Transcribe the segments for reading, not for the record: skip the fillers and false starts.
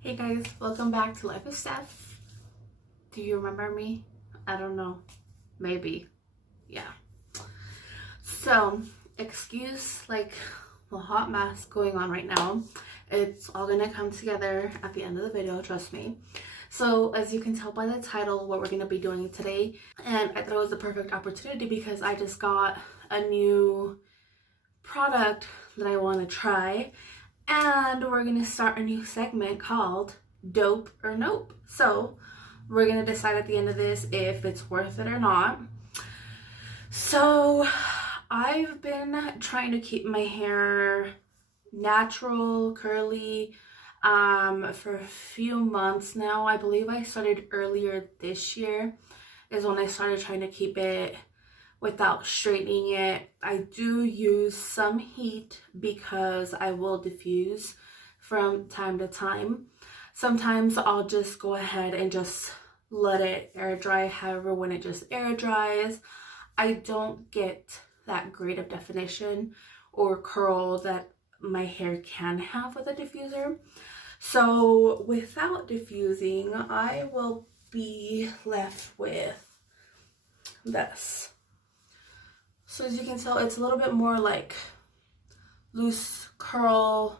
Hey guys, welcome back to Life of Steph. Do you remember me? I don't know. Maybe. Yeah. So, excuse like the hot mess going on right now. It's all gonna come together at the end of the video, trust me. So, as you can tell by the title, what we're gonna be doing today, and I thought it was the perfect opportunity because I just got a new product that I want to try. And we're gonna start a new segment called Dope or Nope. So we're gonna decide at the end of this if it's worth it or not. So I've been trying to keep my hair natural, curly, for a few months now. I believe I started earlier this year is when I started trying to keep it without straightening it. I do use some heat because I will diffuse from time to time. Sometimes I'll just go ahead and just let it air dry. However, when it just air dries, I don't get that great of definition or curl that my hair can have with a diffuser. So without diffusing, I will be left with this. So as you can tell, it's a little bit more like loose curl,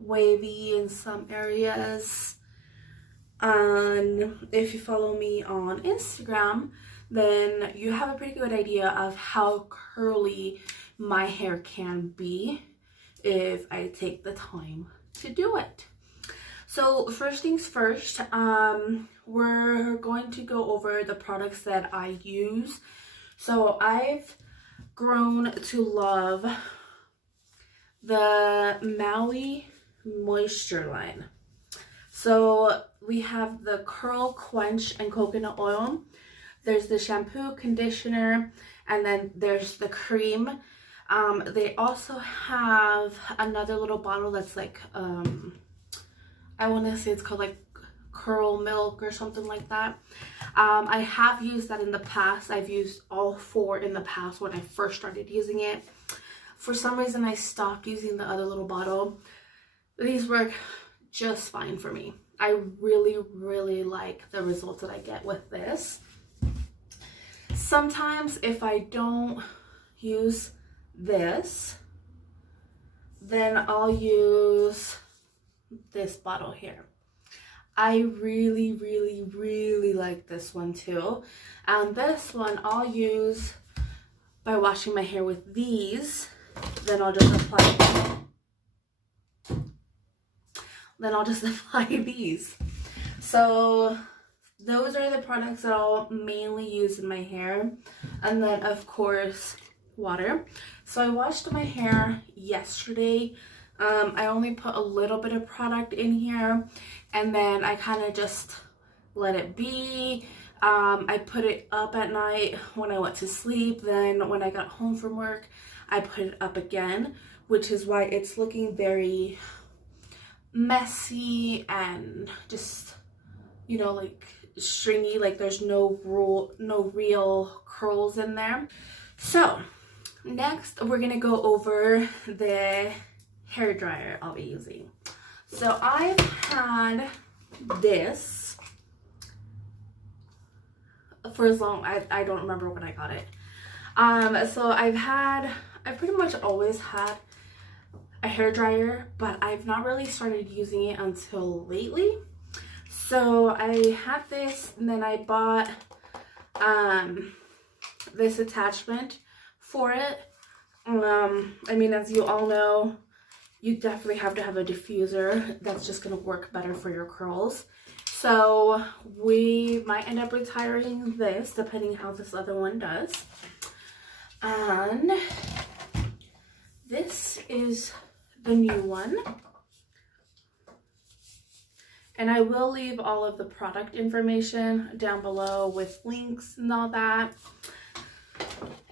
wavy in some areas. And if you follow me on Instagram, then you have a pretty good idea of how curly my hair can be if I take the time to do it. So first things first, we're going to go over the products that I use. So I've grown to love the Maui Moisture line. So we have the Curl Quench and Coconut Oil. There's the shampoo, conditioner, and then there's the cream. They also have another little bottle that's like, I want to say it's called like Curl Milk or something like that. I have used that in the past. I've used all four in the past when I first started using it. For some reason, I stopped using the other little bottle. These work just fine for me. I really like the results that I get with this. Sometimes if I don't use this, then I'll use this bottle here. I really like this one too. And this one I'll use by washing my hair with these. Then I'll just apply these. So those are the products that I'll mainly use in my hair. And then of course water. So I washed my hair yesterday. I only put a little bit of product in here and then I kind of just let it be. I put it up at night when I went to sleep. Then when I got home from work, I put it up again, which is why it's looking very messy and just, you know, like stringy, like there's no real curls in there. So next we're gonna go over the hair dryer I'll be using. So I've had this for as long, I don't remember when I got it. So I've pretty much always had a hair dryer, but I've not really started using it until lately. So I had this and then I bought this attachment for it. I mean, as you all know, you definitely have to have a diffuser. That's just gonna work better for your curls. So we might end up retiring this depending how this other one does. And this is the new one. And I will leave all of the product information down below with links and all that.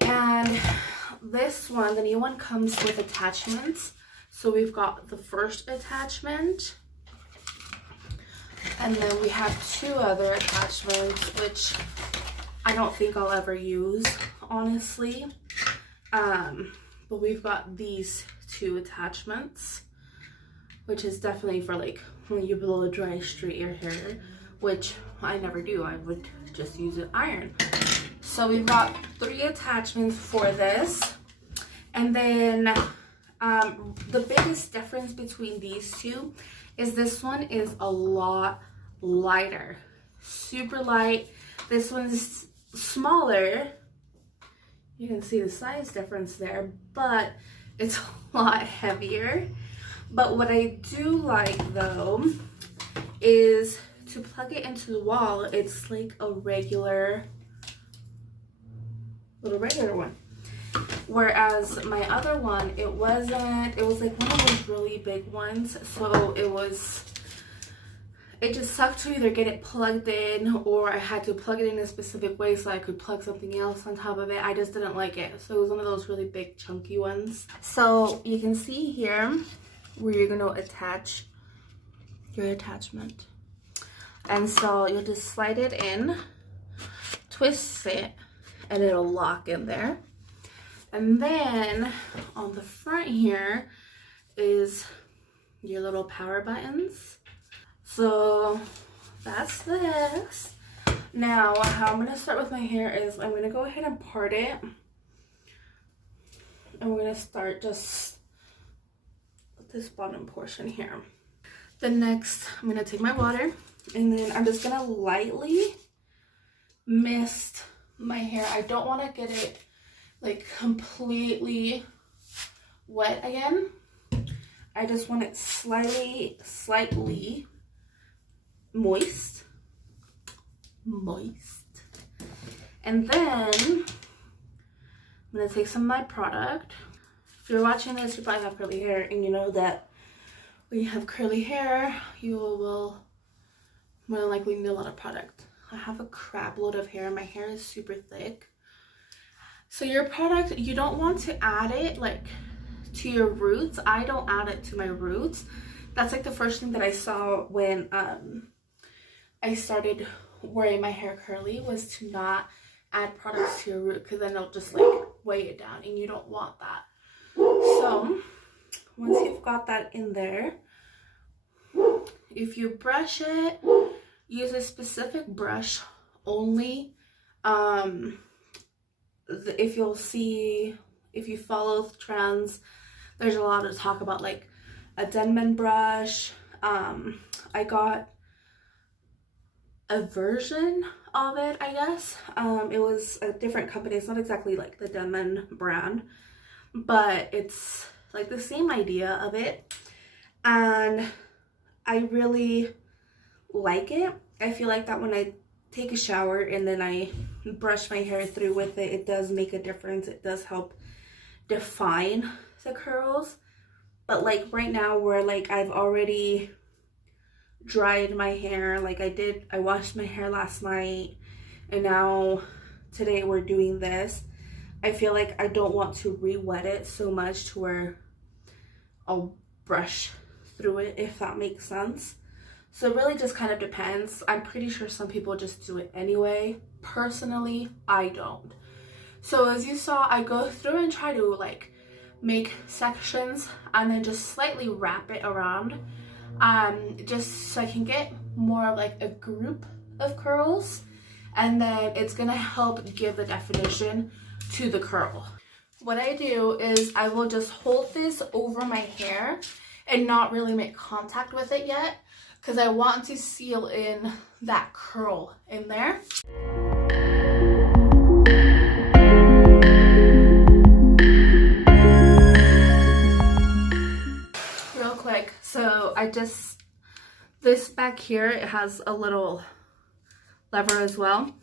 And this one, the new one, comes with attachments. So we've got the first attachment, and then we have two other attachments, which I don't think I'll ever use, honestly. But we've got these two attachments. which is definitely for like when you blow dry straight your hair, which I never do. I would just use an iron. So we've got 3 attachments for this. And then the biggest difference between these two is this one is a lot lighter, super light. This one's smaller. You can see the size difference there, but it's a lot heavier. But what I do like though is to plug it into the wall. It's like a regular one. Whereas my other one, it wasn't. It was like one of those really big ones. So it just sucked to either get it plugged in, or I had to plug it in a specific way so I could plug something else on top of it. I just didn't like it. So it was one of those really big chunky ones. So you can see here where you're going to attach your attachment. And so you'll just slide it in, twist it, and it'll lock in there. And then on the front here is your little power buttons. So that's this. Now how I'm going to start with my hair is I'm going to go ahead and part it. And we're going to start just with this bottom portion here. Then next I'm going to take my water and then I'm just going to lightly mist my hair. I don't want to get it like completely wet again. I just want it slightly moist. And then I'm gonna take some of my product. If you're watching this, you probably have curly hair, and you know that when you have curly hair, you will more than likely need a lot of product. I have a crap load of hair. My hair is super thick. So your product, you don't want to add it like to your roots. I don't add it to my roots. That's like the first thing that I saw when I started wearing my hair curly, was to not add products to your root, because then it'll just like weigh it down, and you don't want that. So once you've got that in there, if you brush it, use a specific brush only. If you follow trends, there's a lot of talk about like a Denman brush. I got a version of it, I guess. It was a different company. It's not exactly like the Denman brand, but it's like the same idea of it, and I really like it. I feel like that when I take a shower and then I brush my hair through with it, it does make a difference. It does help define the curls. But like right now, where like I've already dried my hair, like I washed my hair last night, and now today we're doing this. I feel like I don't want to re-wet it so much to where I'll brush through it, if that makes sense. So it really just kind of depends. I'm pretty sure some people just do it anyway. Personally, I don't. So as you saw, I go through and try to like make sections and then just slightly wrap it around, just so I can get more of like a group of curls, and then it's gonna help give the definition to the curl. What I do is I will just hold this over my hair and not really make contact with it yet, because I want to seal in that curl in there. Real quick, so this back here, it has a little lever as well.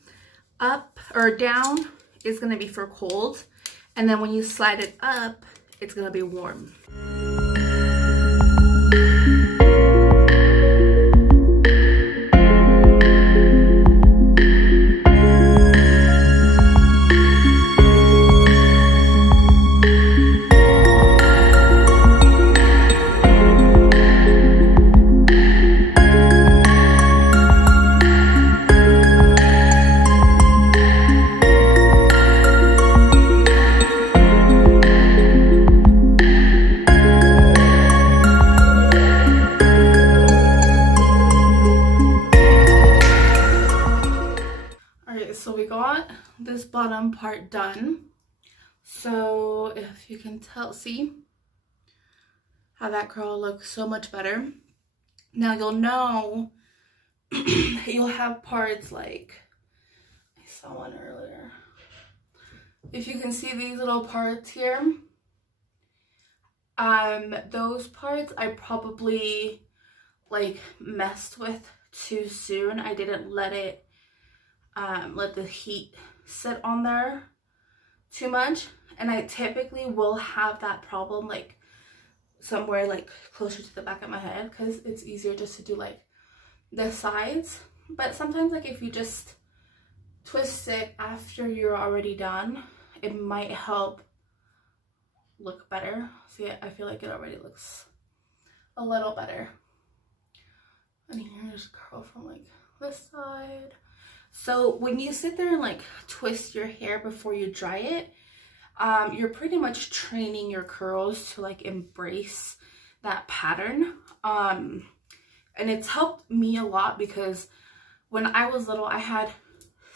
Up or down is going to be for cold, and then when you slide it up, it's going to be warm. bottom part done. So if you can tell, see how that curl looks so much better. Now you'll know you'll have parts like, I saw one earlier. If you can see these little parts here, those parts I probably like messed with too soon. I didn't let it let the heat sit on there too much, and I typically will have that problem like somewhere like closer to the back of my head, because it's easier just to do like the sides. But sometimes like if you just twist it after you're already done, it might help look better. See, I feel like it already looks a little better. And here's curl from like this side. So when you sit there and like twist your hair before you dry it, you're pretty much training your curls to like embrace that pattern. And it's helped me a lot, because when I was little, I had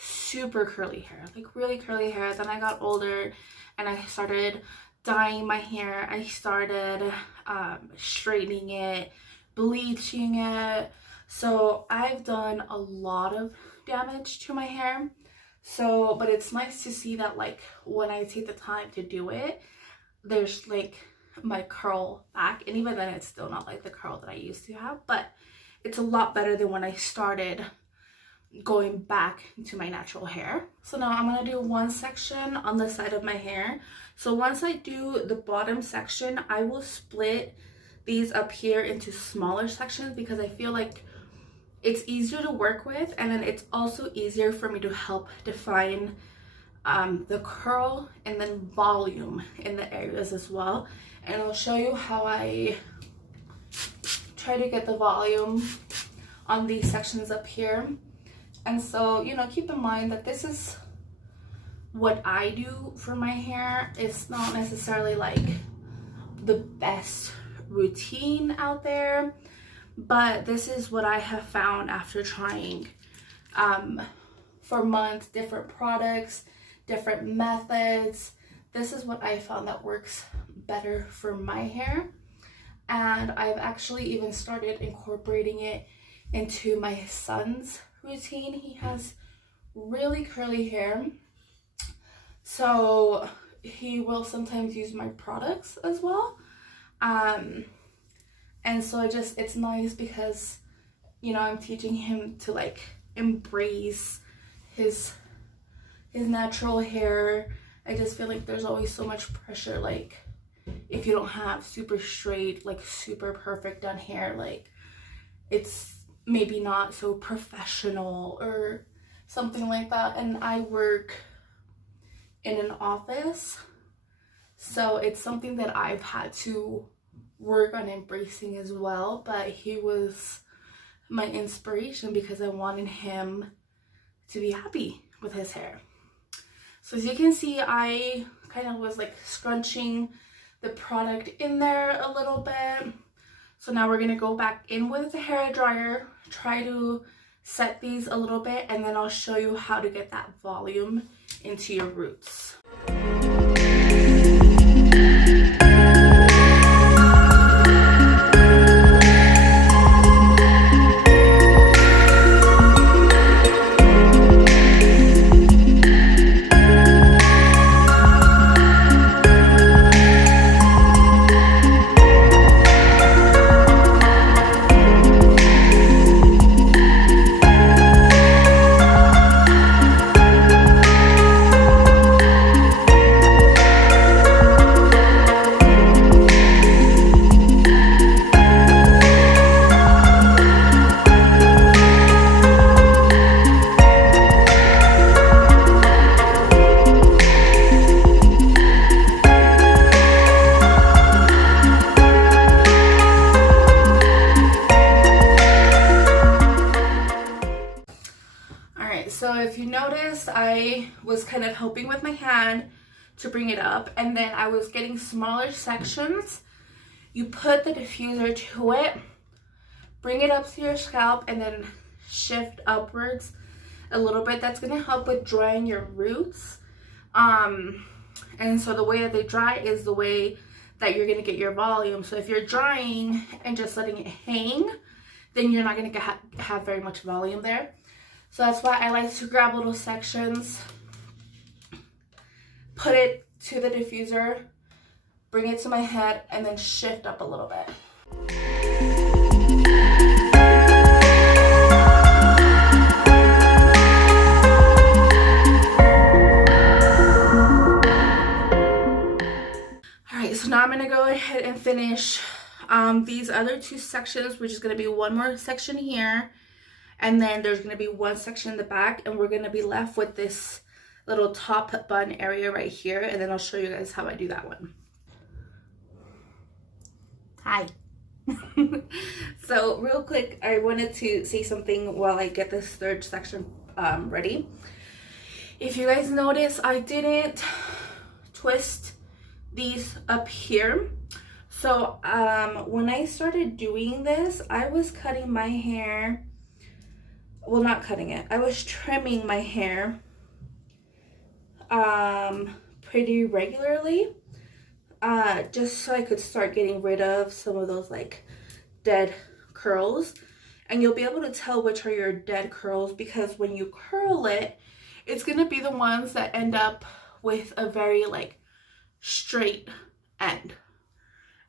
super curly hair, like really curly hair. Then I got older and I started dyeing my hair. I started straightening it, bleaching it. So I've done a lot of damage to my hair. So, but it's nice to see that like when I take the time to do it, there's like my curl back. And even then, it's still not like the curl that I used to have, but it's a lot better than when I started going back into my natural hair. So now I'm gonna do one section on the side of my hair. So once I do the bottom section, I will split these up here into smaller sections, because I feel like it's easier to work with, and then it's also easier for me to help define the curl and then volume in the areas as well. And I'll show you how I try to get the volume on these sections up here. And so, you know, keep in mind that this is what I do for my hair. It's not necessarily like the best routine out there, but this is what I have found after trying for months, different products, different methods. This is what I found that works better for my hair. And I've actually even started incorporating it into my son's routine. He has really curly hair, so he will sometimes use my products as well. And so it's nice because, you know, I'm teaching him to like embrace his natural hair. I just feel like there's always so much pressure, like if you don't have super straight, like super perfect done hair, like it's maybe not so professional or something like that. And I work in an office, so it's something that I've had to work on embracing as well. But he was my inspiration because I wanted him to be happy with his hair. So as you can see, I kind of was like scrunching the product in there a little bit. So now we're gonna go back in with the hair dryer, try to set these a little bit, and then I'll show you how to get that volume into your roots. So if you noticed, I was kind of helping with my hand to bring it up, and then I was getting smaller sections. You put the diffuser to it, bring it up to your scalp, and then shift upwards a little bit. That's going to help with drying your roots. And so the way that they dry is the way that you're going to get your volume. So if you're drying and just letting it hang, then you're not going to have very much volume there. So that's why I like to grab little sections, put it to the diffuser, bring it to my head, and then shift up a little bit. Alright, so now I'm going to go ahead and finish these other two sections, which is going to be one more section here, and then there's going to be one section in the back, and we're going to be left with this little top bun area right here, and then I'll show you guys how I do that one. Hi. So real quick, I wanted to say something while I get this third section ready. If you guys notice, I didn't twist these up here. So when I started doing this, I was cutting my hair, well, not cutting it, I was trimming my hair pretty regularly, just so I could start getting rid of some of those like dead curls. And you'll be able to tell which are your dead curls, because when you curl it, it's gonna be the ones that end up with a very like straight end.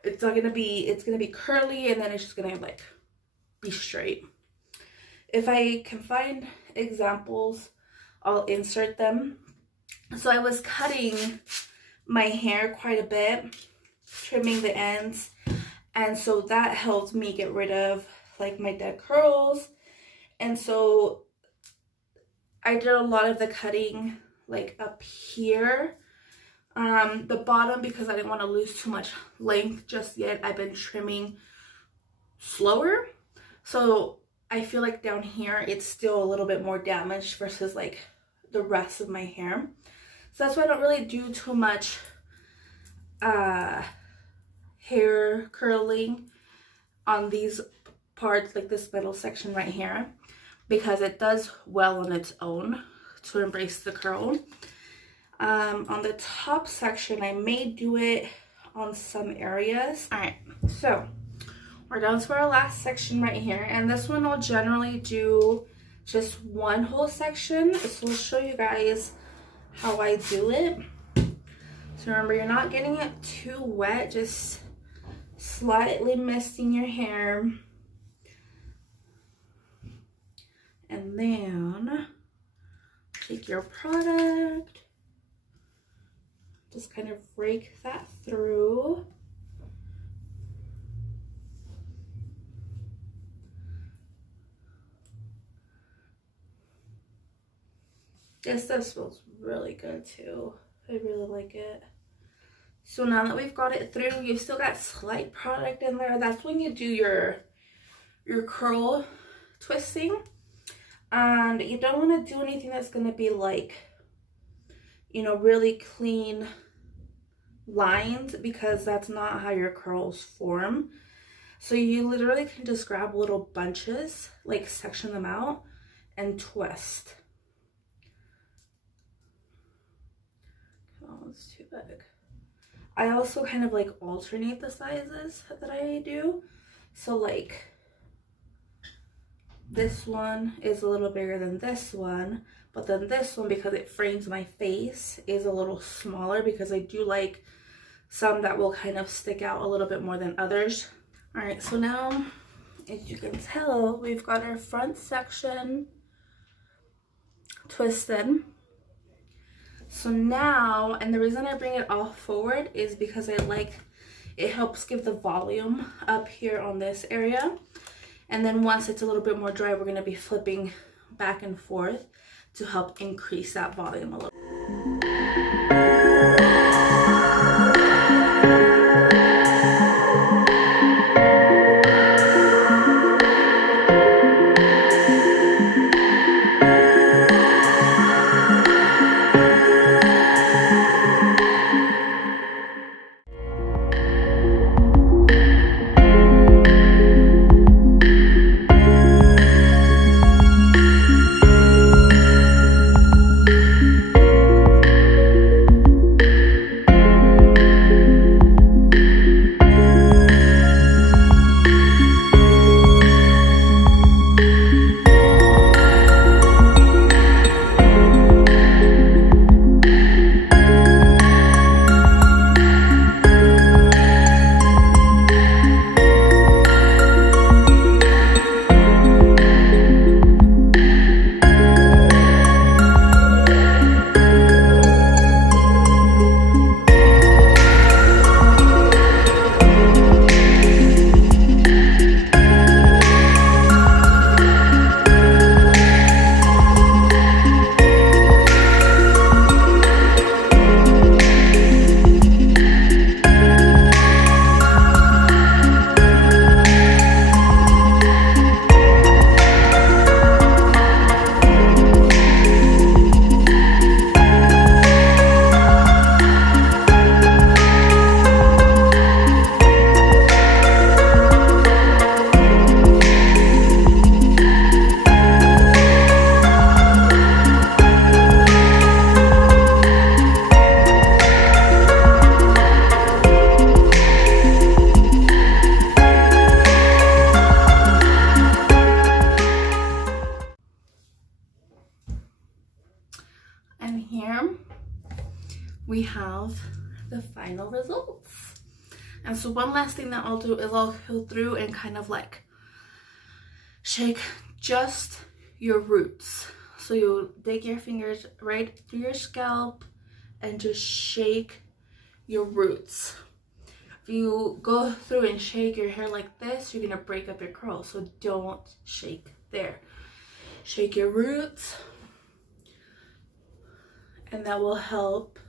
It's gonna be curly, and then it's just gonna like be straight. If I can find examples, I'll insert them. So I was cutting my hair quite a bit, trimming the ends, and so that helped me get rid of like my dead curls. And so I did a lot of the cutting like up here. The bottom, because I didn't want to lose too much length just yet, I've been trimming slower. So I feel like down here it's still a little bit more damaged versus like the rest of my hair. So that's why I don't really do too much hair curling on these parts, like this middle section right here, because it does well on its own to embrace the curl. On the top section, I may do it on some areas. All right, so we're down to our last section right here, and this one I'll generally do just one whole section. So I'll show you guys how I do it. So remember, you're not getting it too wet, just slightly misting your hair. And then take your product, just kind of rake that through. This stuff smells really good too. I really like it. So now that we've got it through, you've still got slight product in there. That's when you do your curl twisting. And you don't want to do anything that's going to be like, you know, really clean lines, because that's not how your curls form. So you literally can just grab little bunches, like section them out and twist. Oh, it's too big. I also kind of like alternate the sizes that I do. So like this one is a little bigger than this one, but then this one, because it frames my face, is a little smaller, because I do like some that will kind of stick out a little bit more than others. All right, so now, as you can tell, we've got our front section twisted. So now, and the reason I bring it all forward is because I like, it helps give the volume up here on this area. And then once it's a little bit more dry, we're going to be flipping back and forth to help increase that volume a little. final results. And so one last thing that I'll do is I'll go through and kind of like shake just your roots. So you dig your fingers right through your scalp and just shake your roots. If you go through and shake your hair like this, you're gonna break up your curls. So don't shake there. Shake your roots, and that will help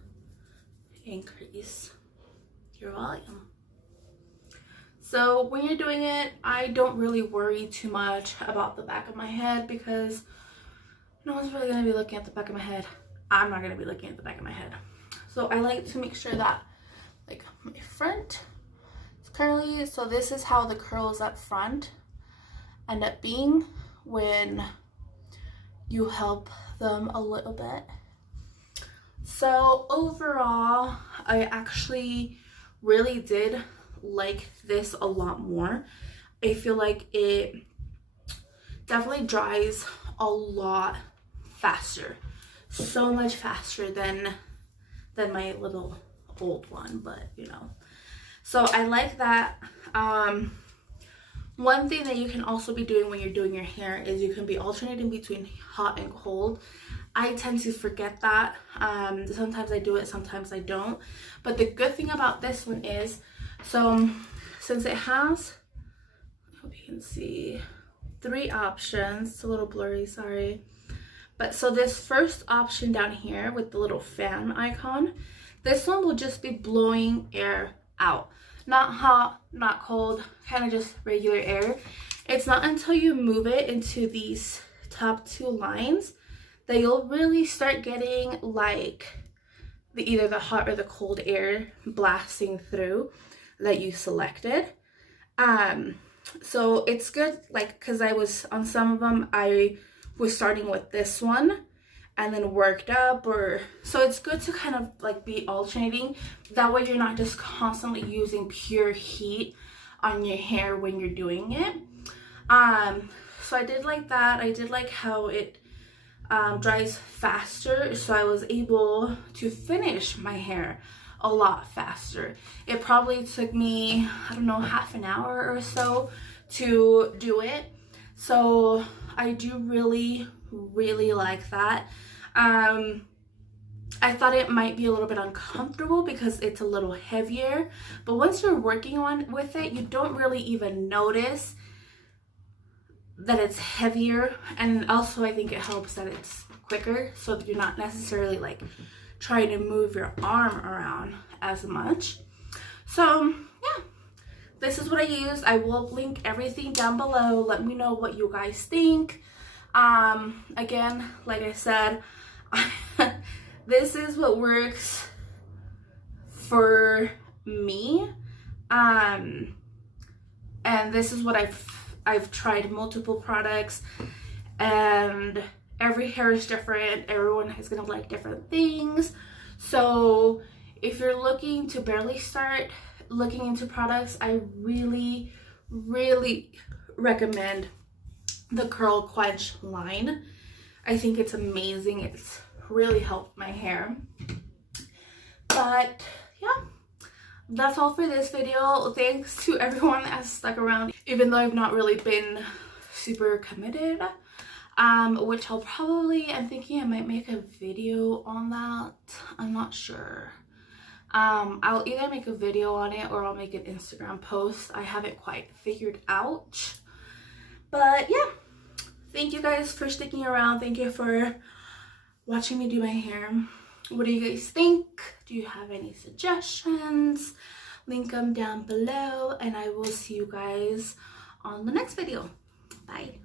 increase your volume. So when you're doing it, I don't really worry too much about the back of my head because no one's really gonna be looking at the back of my head. I'm not gonna be looking at the back of my head. So I like to make sure that like my front is curly. So this is how the curls up front end up being when you help them a little bit. So overall, I actually really did like this a lot more. I feel like it definitely dries a lot faster, so much faster than my little old one, but you know. So I like that. One thing that you can also be doing when you're doing your hair is you can be alternating between hot and cold. I tend to forget that. Sometimes I do it, sometimes I don't. But the good thing about this one is, so since it has, I hope you can see, 3 options. It's a little blurry, sorry. But so this first option down here with the little fan icon, this one will just be blowing air out. Not hot, not cold, kind of just regular air. It's not until you move it into these top 2 lines that you'll really start getting like either the hot or the cold air blasting through that you selected. So it's good, like, because I was on some of them, I was starting with this one and then worked up, or so it's good to kind of like be alternating. That way you're not just constantly using pure heat on your hair when you're doing it. So I did like that. I did like how it dries faster, so I was able to finish my hair a lot faster. It probably took me, I don't know, half an hour or so to do it. So I do really like that. I thought it might be a little bit uncomfortable because it's a little heavier, but once you're working with it, you don't really even notice that it's heavier. And also I think it helps that it's quicker, so that you're not necessarily like trying to move your arm around as much. So yeah, this is what I used. I will link everything down below. Let me know what you guys think. Again, like I said, this is what works for me, and this is what I've tried multiple products, and every hair is different. Everyone is gonna like different things. So if you're looking to barely start looking into products, I really recommend the Curl Quench line. I think it's amazing. It's really helped my hair. But yeah, that's all for this video. Thanks to everyone that has stuck around, even though I've not really been super committed, which I'm thinking I might make a video on that. I'm not sure. I'll either make a video on it or I'll make an Instagram post. I haven't quite figured out. But yeah, thank you guys for sticking around. Thank you for watching me do my hair. What do you guys think? Do you have any suggestions? Link them down below, and I will see you guys on the next video. Bye.